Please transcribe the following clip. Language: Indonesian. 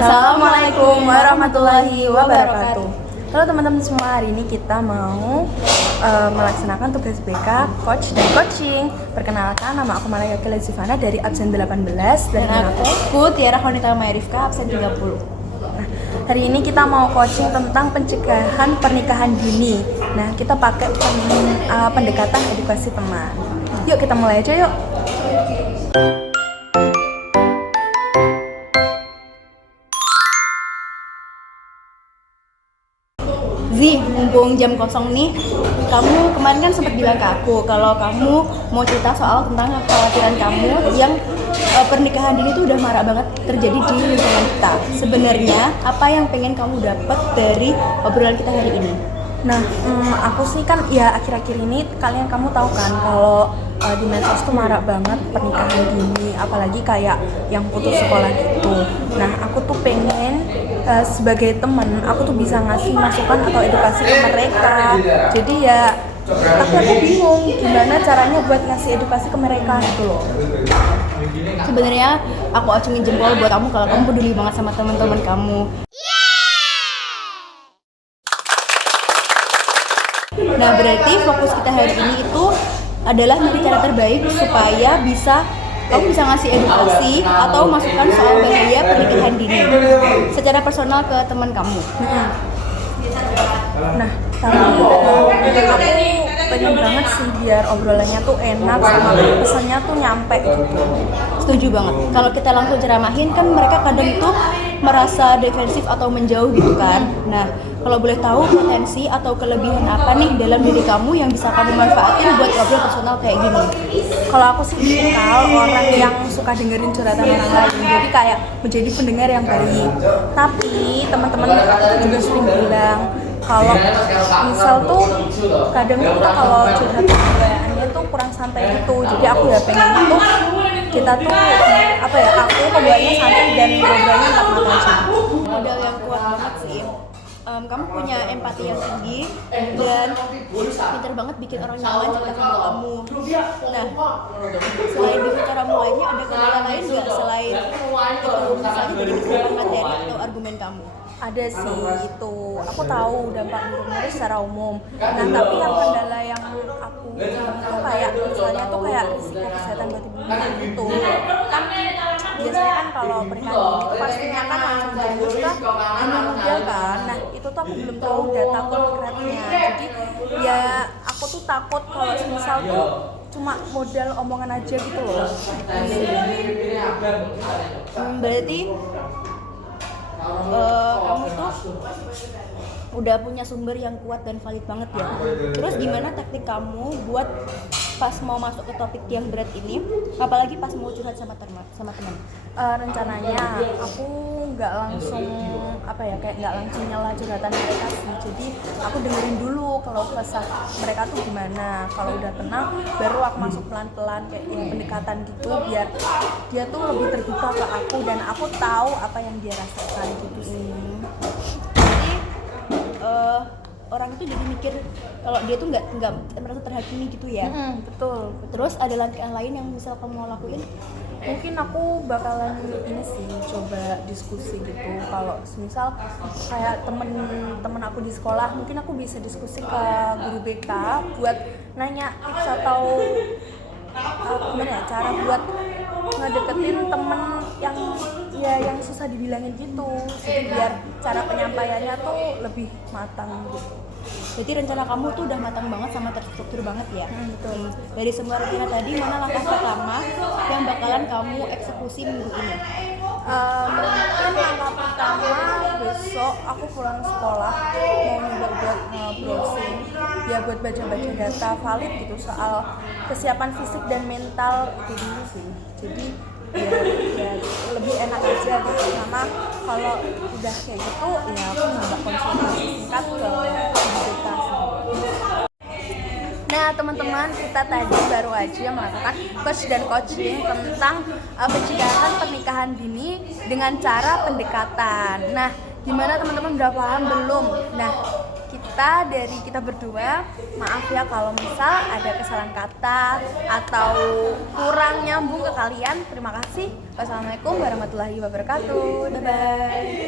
Assalamualaikum warahmatullahi wabarakatuh. Halo teman-teman semua, hari ini kita mau melaksanakan tugas BK, coach dan coaching. Perkenalkan, nama aku Malaya Kelezivana dari absen 18 dan aku Tiara Honita Mayrifka absen 30. Nah, hari ini kita mau coaching tentang pencegahan pernikahan dini. Nah, kita pakai pendekatan edukasi teman. Yuk kita mulai aja yuk. Zi, mumpung jam kosong nih, kamu kemarin kan sempat bilang ke aku kalau kamu mau cerita soal tentang kekhawatiran kamu yang pernikahan dini itu udah marak banget terjadi di lingkungan kita. Sebenarnya apa yang pengen kamu dapat dari obrolan kita hari ini? Nah, aku sih kan ya akhir-akhir ini kamu tahu kan kalau di medsos tuh marak banget pernikahan dini, apalagi kayak yang putus sekolah gitu. Nah, aku tuh pengen sebagai teman, aku tuh bisa ngasih masukan atau edukasi ke mereka. Jadi ya, tapi aku bingung gimana caranya buat ngasih edukasi ke mereka gitu loh. Sebenarnya aku acungin jempol buat kamu kalau kamu peduli banget sama teman-teman kamu. Nah, berarti fokus kita hari ini itu adalah mencari cara terbaik supaya kamu bisa ngasih edukasi atau masukan soal bahaya pernikahan dini secara personal ke teman kamu. Nah, tapi aku pengen banget sih biar obrolannya tuh enak sama pesannya tuh nyampe gitu. Setuju banget. Kalau kita langsung ceramahin kan mereka kadang itu merasa defensif atau menjauh gitu kan. Nah, kalau boleh tahu potensi atau kelebihan apa nih dalam diri kamu yang bisa kamu manfaatin buat ngobrol personal kayak gini? Kalau aku sih tipikal orang yang suka dengerin curhatan orang lain, jadi kayak menjadi pendengar yang baik. Tapi teman-teman aku tuh juga sering bilang kalau misal tuh kadang tuh kita kalau curhat pembawaannya tuh kurang santai gitu. Jadi aku ya pengen tuh kita tuh aku pembawaannya santai dan ngobrolnya empat mata aja. Modal yang kuat banget sih. Kamu punya empati yang tinggi dan pintar banget bikin orang nyaman cerita sama kamu. Nah, selain itu cara mulainya ada kendala lain nggak selain itu misalnya dari kesiapan materi atau argumen kamu? Ada sih itu, aku tahu dampak buruknya secara umum. Nah, tapi yang kendala yang aku itu kayak misalnya tuh kayak risiko kesehatan batin gitu. Kan biasanya kan kalau pernikahan itu pastinya kan langsung jebus ke hamil muda kan. Nah, itu tuh aku belum tahu data konkretnya. Jadi ya aku tuh takut kalau misal tuh cuma modal omongan aja gitu loh. Berarti kamu itu udah punya sumber yang kuat dan valid banget ya. Terus gimana taktik kamu buat pas mau masuk ke topik yang berat ini, apalagi pas mau curhat sama teman? Rencananya aku nggak langsung nggak langsung nyala curhatan mereka sih. Jadi aku dengerin dulu kalau kesah mereka tuh gimana. Kalau udah tenang, baru aku masuk pelan-pelan kayak yang pendekatan gitu, biar dia tuh lebih terbuka ke aku dan aku tahu apa yang dia rasakan gitu sih. Jadi orang itu jadi mikir kalau dia tuh nggak merasa terhakimi gitu ya. Betul. Terus ada langkah lain yang bisa kamu mau lakuin? Mungkin aku bakalan ini sih coba diskusi gitu. Kalau misal kayak temen aku di sekolah, mungkin aku bisa diskusi ke guru BK buat nanya tips atau gimana ya cara buat ngedeketin temen yang susah dibilangin gitu. Jadi biar cara penyampaiannya tuh lebih matang gitu. Jadi rencana kamu tuh udah matang banget sama terstruktur banget ya. Betul. Dari semua rencana tadi, mana langkah pertama yang bakalan kamu eksekusi minggu ini? Mungkin langkah pertama besok aku pulang sekolah mau nyoba buat browsing ya, buat baca-baca data valid gitu soal kesiapan fisik dan mental itu dulu sih. Jadi ya lebih enak aja gitu, sama kalau udah kayak gitu ya aku nyoba konsultasi singkat ke kita. Nah teman-teman, kita tadi baru aja melakukan coach dan coaching tentang pencegahan pernikahan dini dengan cara pendekatan. Nah, gimana teman-teman, udah paham belum? Nah, kita cerita dari kita berdua. Maaf ya kalau misal ada kesalahan kata atau kurang nyambung ke kalian. Terima kasih. Wassalamualaikum warahmatullahi wabarakatuh. Bye bye.